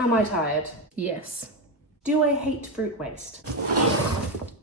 Am I tired? Yes. Do I hate fruit waste?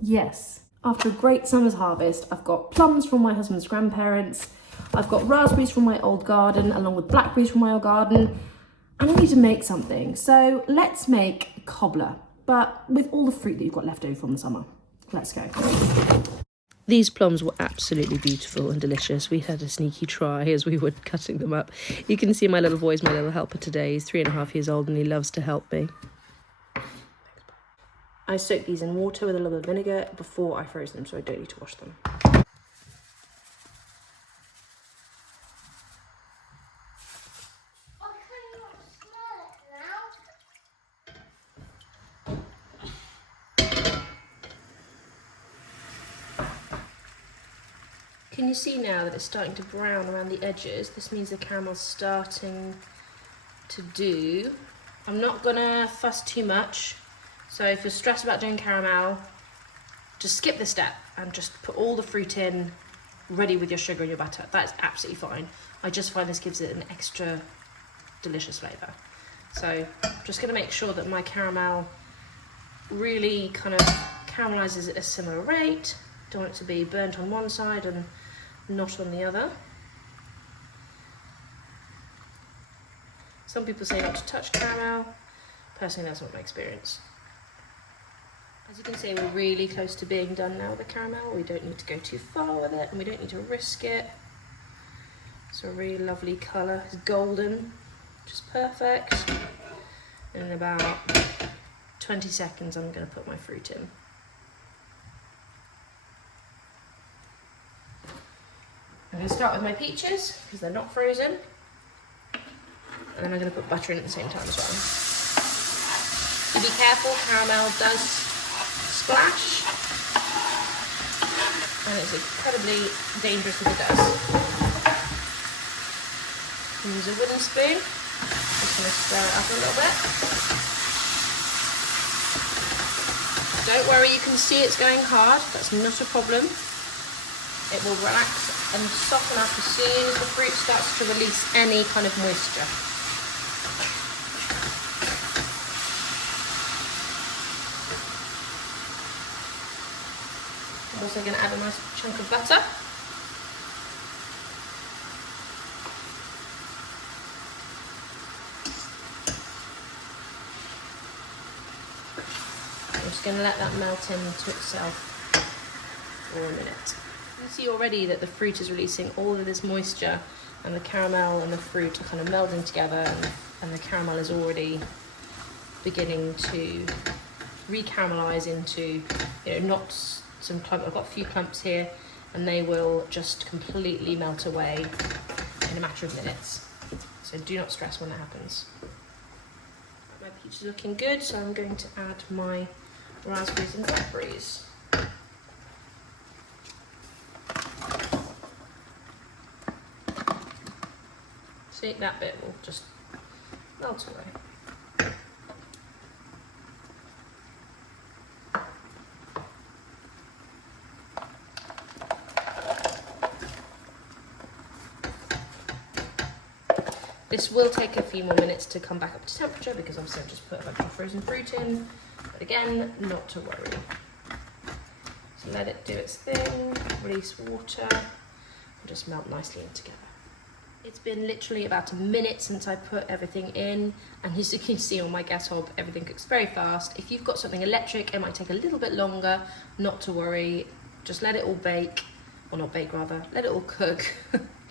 Yes. After a great summer's harvest, I've got plums from my husband's grandparents, I've got raspberries from my old garden, along with blackberries from my old garden, and I need to make something. So let's make a cobbler, but with all the fruit that you've got left over from the summer. Let's go. These plums were absolutely beautiful and delicious. We had a sneaky try as we were cutting them up. You can see my little boy's my little helper today. He's 3.5 years old and he loves to help me. I soak these in water with a little bit of vinegar before I froze them, so I don't need to wash them. Can you see now that it's starting to brown around the edges? This means the caramel's starting to do. I'm not gonna fuss too much. So if you're stressed about doing caramel, just skip this step and just put all the fruit in, ready with your sugar and your butter. That's absolutely fine. I just find this gives it an extra delicious flavour. So I'm just gonna make sure that my caramel really kind of caramelises at a similar rate. Don't want it to be burnt on one side and not on the other. Some people say not to touch caramel. Personally, that's not my experience. As you can see, we're really close to being done now with the caramel. We don't need to go too far with it and we don't need to risk it. It's a really lovely colour. It's golden, which is perfect. And in about 20 seconds, I'm going to put my fruit in. I'm going to start with my peaches because they're not frozen, and then I'm going to put butter in at the same time as well. So be careful, caramel does splash, and it's incredibly dangerous if it does. Use a wooden spoon, just going to stir it up a little bit. Don't worry, you can see it's going hard, that's not a problem. It will relax and soften up as soon as the fruit starts to release any kind of moisture. I'm also going to add a nice chunk of butter. I'm just going to let that melt into itself for a minute. You can see already that the fruit is releasing all of this moisture, and the caramel and the fruit are kind of melding together, and the caramel is already beginning to re-caramelise into, not some clump. I've got a few clumps here, and they will just completely melt away in a matter of minutes. So do not stress when that happens. My peach is looking good, so I'm going to add my raspberries and blackberries. See, that bit will just melt away. This will take a few more minutes to come back up to temperature because obviously I've just put a bunch of frozen fruit in, but again, not to worry. So let it do its thing, release water, and just melt nicely in together. It's been literally about a minute since I put everything in, and as you can see on my gas hob, everything cooks very fast. If you've got something electric, it might take a little bit longer, not to worry. Just let it all bake, or not bake rather, let it all cook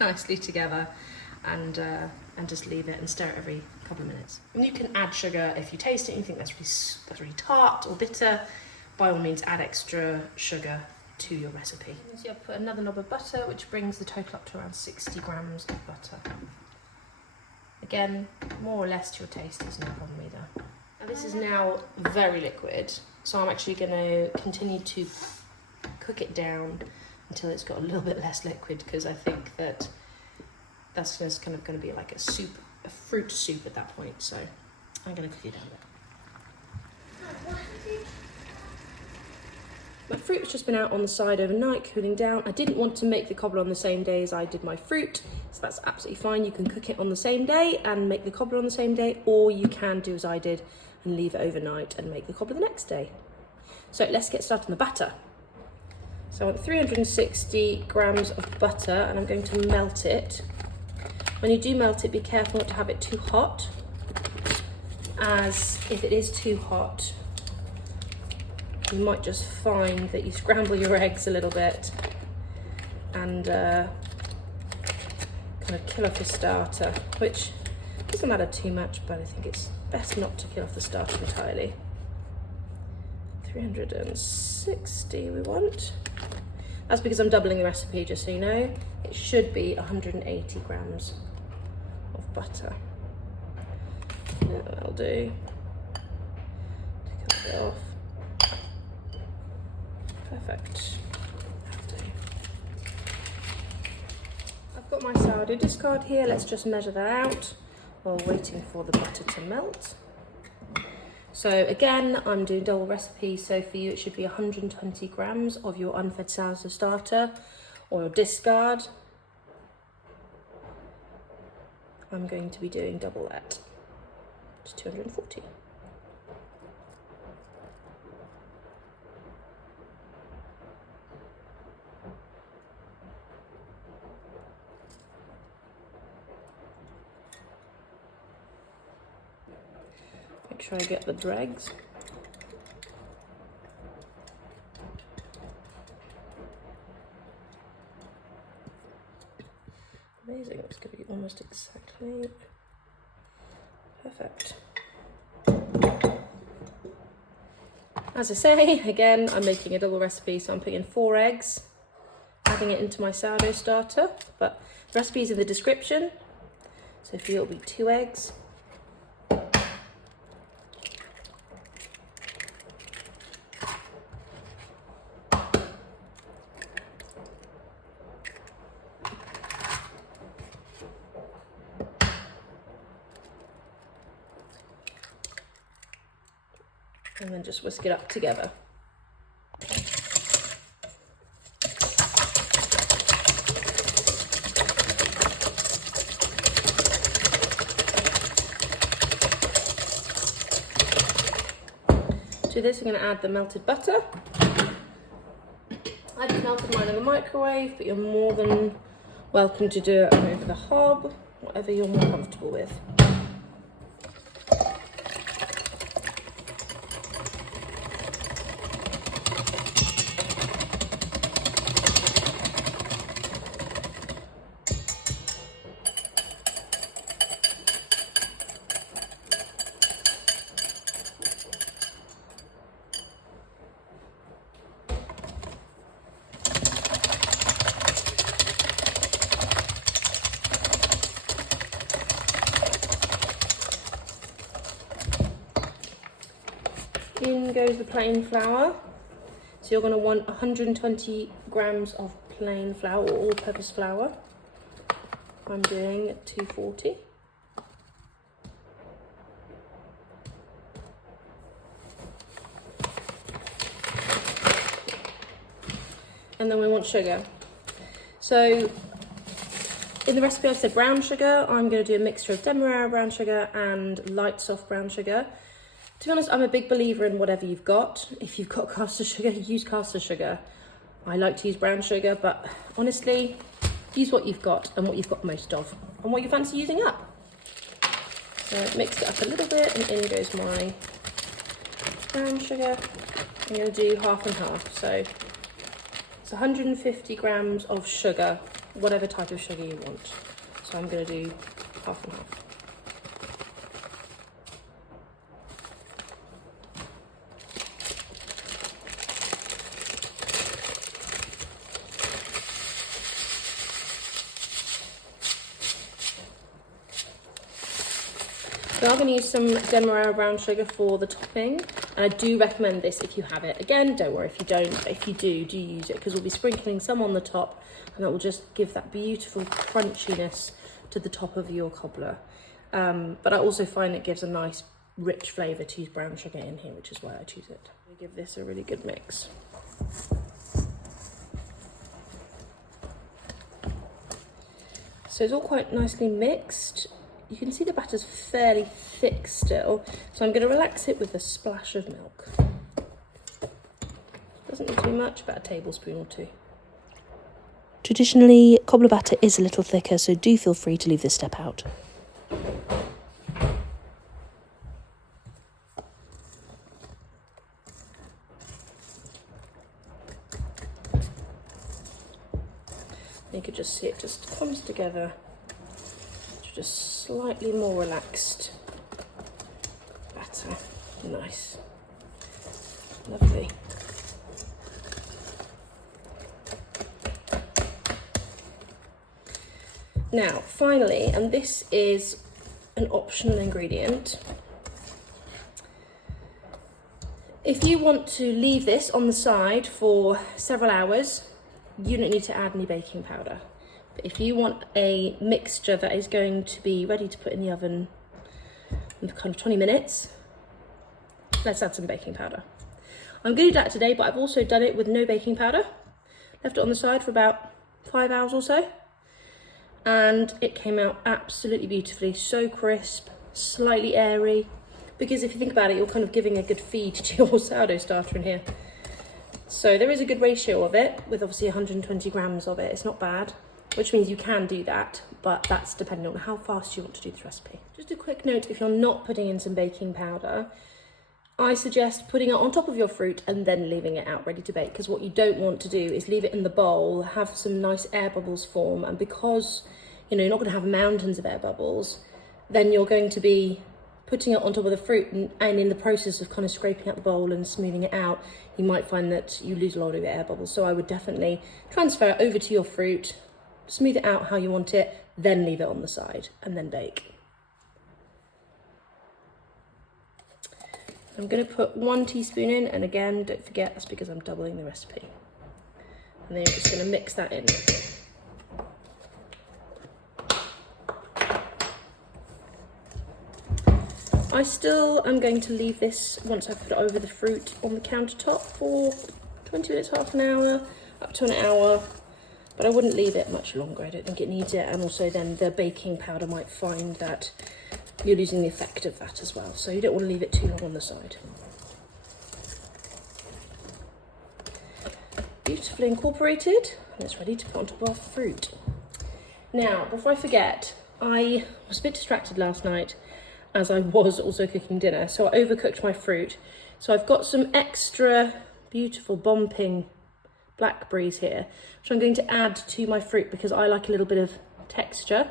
nicely together, and just leave it and stir it every couple of minutes. And you can add sugar if you taste it and you think that's really tart or bitter. By all means, add extra sugar to your recipe. You see, I've put another knob of butter, which brings the total up to around 60 grams of butter. Again, more or less to your taste, there's no problem either. Now this is now very liquid, so I'm actually going to continue to cook it down until it's got a little bit less liquid, because I think that that's just kind of going to be like a soup, a fruit soup at that point. So I'm going to cook it down a bit. My fruit has just been out on the side overnight, cooling down. I didn't want to make the cobbler on the same day as I did my fruit, so that's absolutely fine. You can cook it on the same day and make the cobbler on the same day, or you can do as I did and leave it overnight and make the cobbler the next day. So let's get started on the batter. So I want 360 grams of butter and I'm going to melt it. When you do melt it, be careful not to have it too hot, as if it is too hot, you might just find that you scramble your eggs a little bit and kind of kill off your starter, which doesn't matter too much, but I think it's best not to kill off the starter entirely. 360 we want. That's because I'm doubling the recipe, just so you know. It should be 180 grams of butter. Yeah, that'll do. Take a bit off. Perfect. I've got my sourdough discard here. Let's just measure that out while waiting for the butter to melt. So again, I'm doing double recipe, so for you it should be 120 grams of your unfed sourdough starter or your discard. I'm going to be doing double that. It's 240. Make sure I get the dregs. Amazing, it's going to be almost exactly perfect. As I say, again, I'm making a double recipe, so I'm putting in 4 eggs, adding it into my sourdough starter, but the recipe is in the description, so for you it'll be 2 eggs. And then just whisk it up together. To this, I'm going to add the melted butter. I just melted mine in the microwave, but you're more than welcome to do it over the hob, whatever you're more comfortable with. In goes the plain flour. So you're going to want 120 grams of plain flour or all-purpose flour. I'm doing 240. And then we want sugar. So in the recipe I said brown sugar. I'm going to do a mixture of demerara brown sugar and light soft brown sugar. To be honest, I'm a big believer in whatever you've got. If you've got caster sugar, use caster sugar. I like to use brown sugar, but honestly, use what you've got and what you've got most of and what you fancy using up. So mix it up a little bit and in goes my brown sugar. I'm going to do half and half. So it's 150 grams of sugar, whatever type of sugar you want. So I'm going to do half and half. So I'm going to use some demerara brown sugar for the topping, and I do recommend this if you have it. Again, don't worry if you don't, but if you do use it, because we'll be sprinkling some on the top, and that will just give that beautiful crunchiness to the top of your cobbler. But I also find it gives a nice rich flavour to use brown sugar in here, which is why I choose it. We give this a really good mix. So it's all quite nicely mixed. You can see the batter's fairly thick still, so I'm going to relax it with a splash of milk. Doesn't need to be much, about a tablespoon or 2. Traditionally, cobbler batter is a little thicker, so do feel free to leave this step out. You could just see it just comes together to just slightly more relaxed batter. Nice. Lovely. Now, finally, and this is an optional ingredient, if you want to leave this on the side for several hours, you don't need to add any baking powder. But if you want a mixture that is going to be ready to put in the oven in kind of 20 minutes, let's add some baking powder. I'm going to do that today, but I've also done it with no baking powder. Left it on the side for about 5 hours or so. And it came out absolutely beautifully, so crisp, slightly airy, because if you think about it, you're kind of giving a good feed to your sourdough starter in here. So there is a good ratio of it, with obviously 120 grams of it. It's not bad, which means you can do that, but that's depending on how fast you want to do this recipe. Just a quick note, if you're not putting in some baking powder, I suggest putting it on top of your fruit and then leaving it out ready to bake, because what you don't want to do is leave it in the bowl, have some nice air bubbles form, and because you're not going to have mountains of air bubbles, then you're going to be putting it on top of the fruit, and in the process of kind of scraping out the bowl and smoothing it out, you might find that you lose a lot of your air bubbles. So I would definitely transfer it over to your fruit, smooth it out how you want it, then leave it on the side and then bake. I'm going to put 1 teaspoon in, and again, don't forget, that's because I'm doubling the recipe. And then you're just going to mix that in. I still am going to leave this, once I've put it over the fruit, on the countertop for 20 minutes, half an hour, up to an hour. But I wouldn't leave it much longer, I don't think it needs it. And also then the baking powder might find that you're losing the effect of that as well. So you don't want to leave it too long on the side. Beautifully incorporated, and it's ready to put on top of our fruit. Now, before I forget, I was a bit distracted last night as I was also cooking dinner, so I overcooked my fruit. So I've got some extra beautiful bombing blackberries here, which I'm going to add to my fruit because I like a little bit of texture.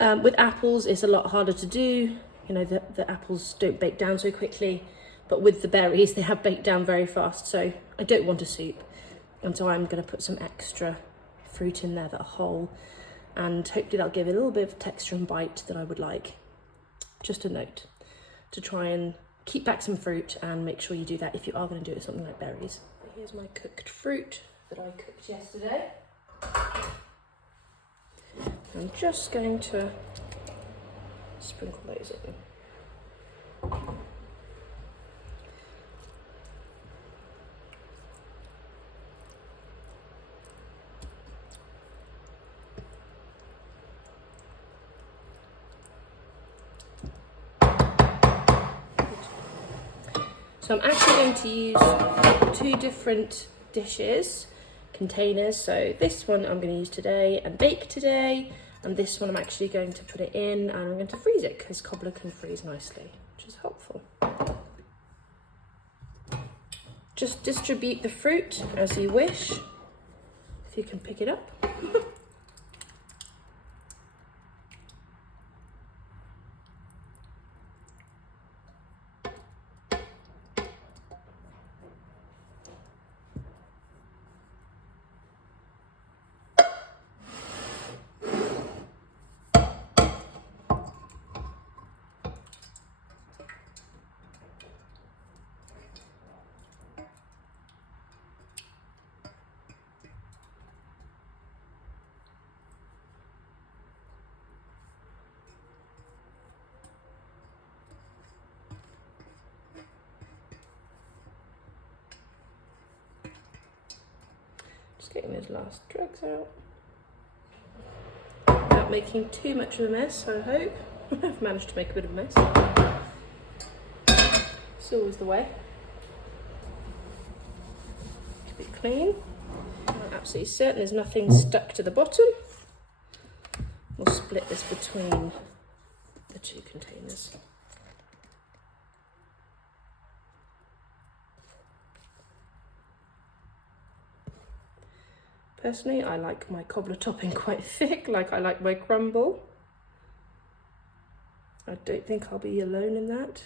With apples, it's a lot harder to do. The apples don't bake down so quickly, but with the berries, they have baked down very fast. So I don't want a soup. And so I'm going to put some extra fruit in there that are whole, and hopefully that'll give it a little bit of texture and bite that I would like. Just a note to try and keep back some fruit, and make sure you do that if you are going to do it with something like berries. Here's my cooked fruit that I cooked yesterday. I'm just going to sprinkle those in. So I'm actually going to use 2 different containers. So this one I'm going to use today and bake today, and this one I'm actually going to put it in and I'm going to freeze it, because cobbler can freeze nicely, which is helpful. Just distribute the fruit as you wish, if you can pick it up. Just getting those last dregs out. Without making too much of a mess, I hope. I've managed to make a bit of a mess. It's always the way. Keep it clean. I'm absolutely certain there's nothing stuck to the bottom. We'll split this between the two containers. Personally, I like my cobbler topping quite thick, like I like my crumble. I don't think I'll be alone in that.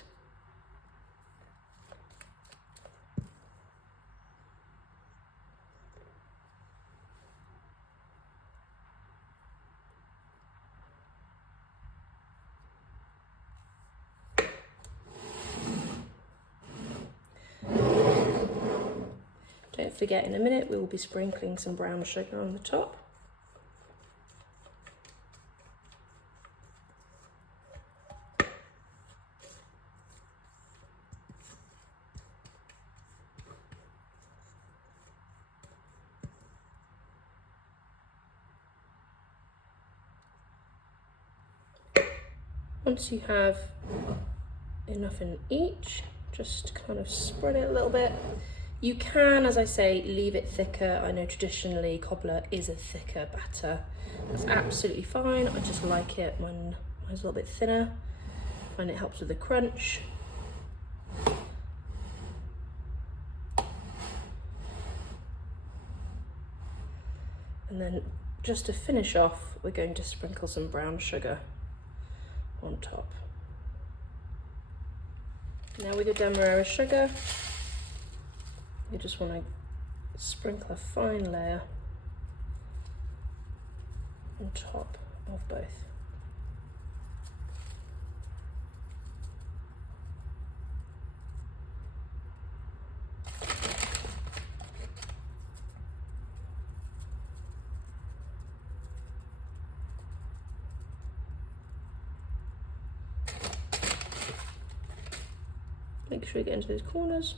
Don't forget, in a minute we will be sprinkling some brown sugar on the top. Once you have enough in each, just kind of spread it a little bit. You can, as I say, leave it thicker. I know traditionally cobbler is a thicker batter. That's absolutely fine. I just like it when it's a little bit thinner. I find it helps with the crunch. And then just to finish off, we're going to sprinkle some brown sugar on top. Now with your demerara sugar, you just want to sprinkle a fine layer on top of both. Make sure you get into those corners.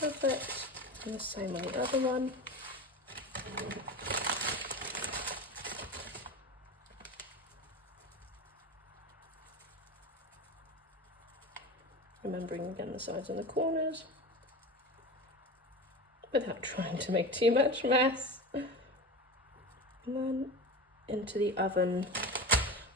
Perfect. And the same on the other one. Remembering again the sides and the corners without trying to make too much mess. And then into the oven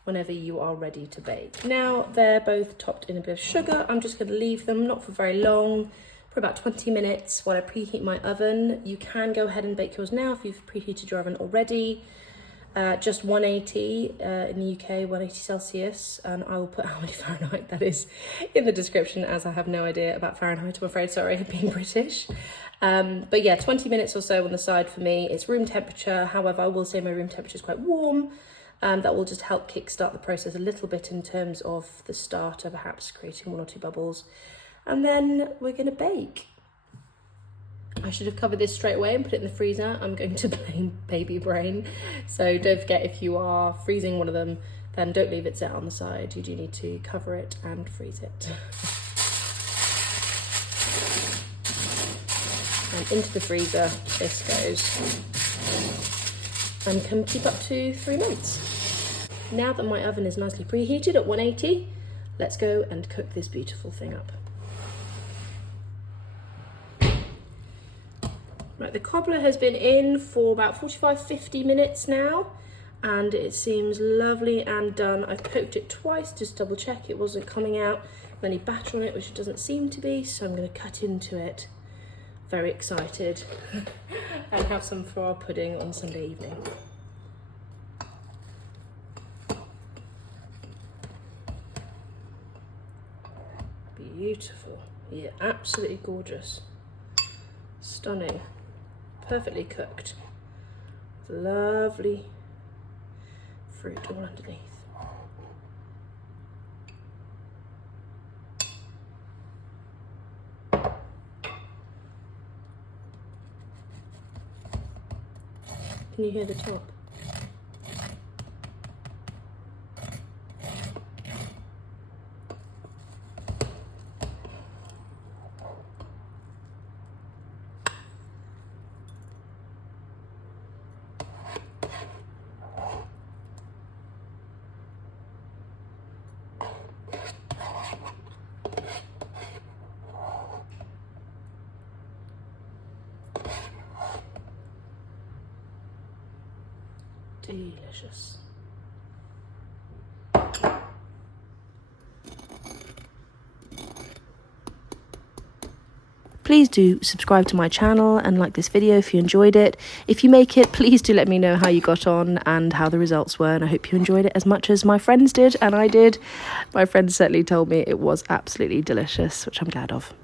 whenever you are ready to bake. Now they're both topped in a bit of sugar. I'm just going to leave them, not for very long, for about 20 minutes while I preheat my oven. You can go ahead and bake yours now if you've preheated your oven already. Just 180 in the UK, 180 Celsius, and I will put how many Fahrenheit that is in the description, as I have no idea about Fahrenheit, I'm afraid, sorry, being British. But yeah, 20 minutes or so on the side for me. It's room temperature. However, I will say my room temperature is quite warm. That will just help kickstart the process a little bit in terms of the starter, perhaps creating 1 or 2 bubbles. And then we're going to bake. I should have covered this straight away and put it in the freezer. I'm going to blame baby brain. So don't forget, if you are freezing one of them, then don't leave it set on the side. You do need to cover it and freeze it. And into the freezer this goes, and can keep up to 3 months. Now that my oven is nicely preheated at 180, let's go and cook this beautiful thing up. Right, the cobbler has been in for about 45-50 minutes now, and it seems lovely and done. I've poked it twice just to double check it wasn't coming out with any batter on it, which it doesn't seem to be, so I'm going to cut into it. Very excited and have some for our pudding on Sunday evening. Beautiful. Yeah, absolutely gorgeous. Stunning. Perfectly cooked. Lovely fruit all underneath. Can you hear the top? Delicious. Please do subscribe to my channel and like this video if you enjoyed it. If you make it, please do let me know how you got on and how the results were, and I hope you enjoyed it as much as my friends did and I did. My friends certainly told me it was absolutely delicious, which I'm glad of.